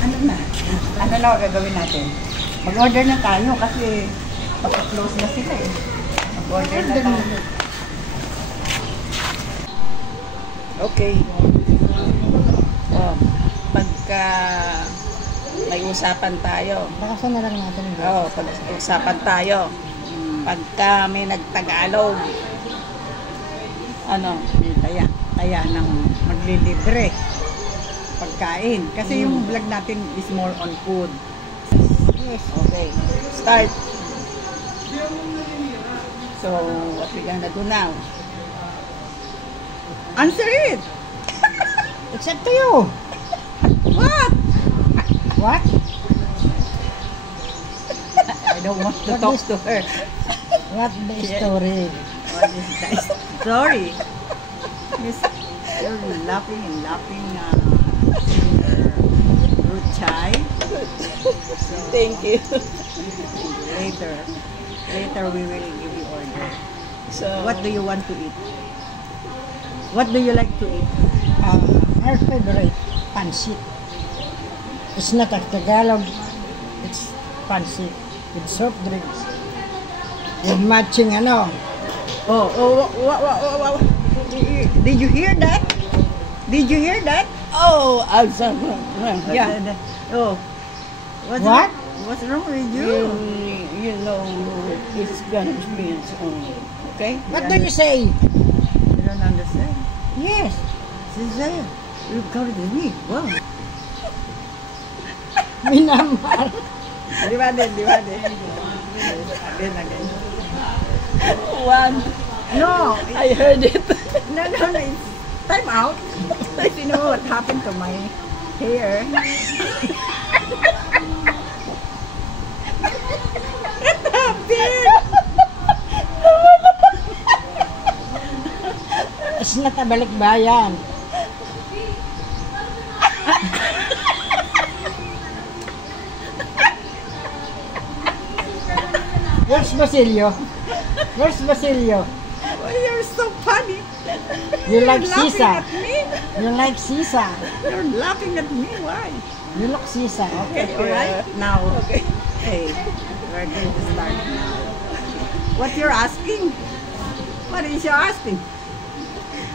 Ano na? Ano na gagawin natin? Mag-order na tayo kasi pagka-close na sila eh. Mag-order na tayo. Okay. Oh, pagka may usapan tayo. Bakasan na lang natin. Oo, pag-usapan tayo. Pagka may nagtagalog, ano, kaya nang maglilibre pagkain. Kasi yung vlog natin is more on food. Yes. Okay, start. So, what we gonna do now? Answer it! It's up to you. What? What? I don't want to talk to her. What the story? What is the story? Miss, you're laughing and laughing fruit chai. So, Thank you. Later we will give you order. So, What do you want to eat? What do you like to eat? Our favorite, pansit. It's not a Tagalog. It's pansit with soft drinks. With matching ano. Did you hear that? Did you hear that? oh, Yeah. Oh. What? What's wrong with you? you know, it's gonna be okay? What do you say? You don't understand. Yes. She said, you called me. Wow. Minamahal. Again. One, No, I heard it. no, it's time out. You know what happened to my hair? What happened? It's not a balikbayan. Where's Basilio? Where's Basilio? Oh, you're so funny. You like You're laughing Sisa. at me. You like Sisa. You're laughing at me. Why? You look Sisa. Okay, alright. Now, hey, we're going to start now. What you're asking? What is you asking?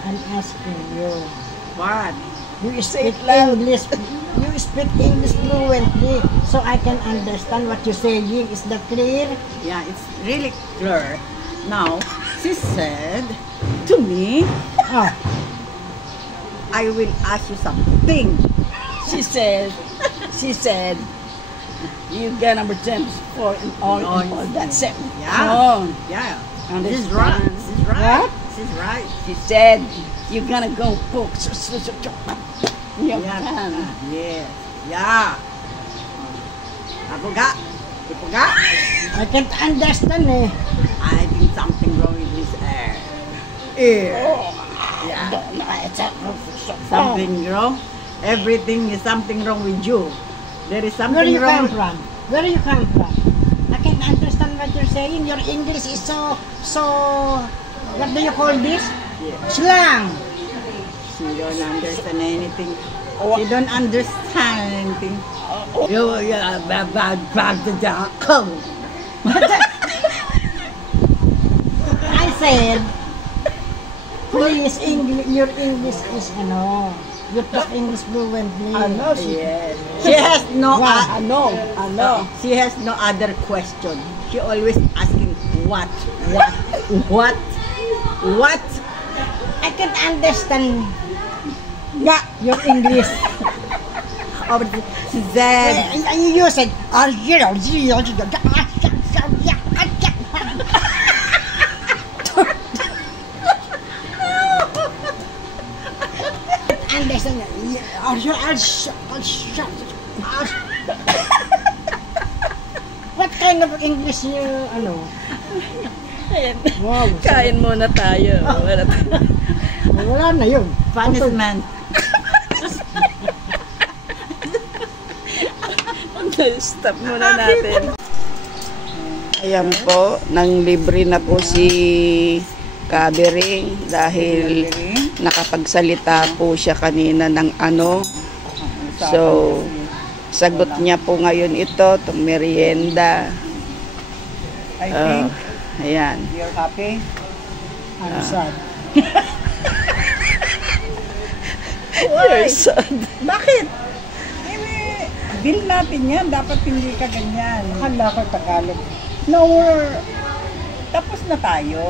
I'm asking you. What? You speak English. You speak English fluently, so I can understand what you're saying. Is that clear? Yeah, it's really clear. Now, she said to me, Oh, I will ask you something. She said, you gonna pretend for all that's it. Yeah. Oh, Yeah. And This is this right. one. This is right. What? This is right. she said, you gonna go cook. Your Yeah. pan. Yes. Yeah. Apuga. Ipuga. I can't understand eh. I think something wrong with his air. Ear. Yeah. Something wrong. Everything is something wrong with you. There is Where something you come wrong. from? Where you come from? I can't understand what you're saying. Your English is so. What do you call this? Yeah. Slang. She don't understand anything. She don't understand anything. You bad to the come. I said, please, your English is ano. You talk English fluently. I know Yes. She has no. I know. She has no other question. She always asking what. I can't understand Yeah. your English. Oh, she said. You said, understand. What kind of English you, ano? Wow. Kain muna tayo. Wala na yun. Punishment. Stop muna natin. Ayan po, nang libre na po si Kabering dahil nakapagsalita po siya kanina ng ano. So, sagot niya po ngayon ito, itong merienda. I think Ayan. you're happy. I'm sad. You're sad. Bakit? Eh, bill natin yan. Dapat hindi ka ganyan. Akala ko Tagalog. No, tapos na tayo.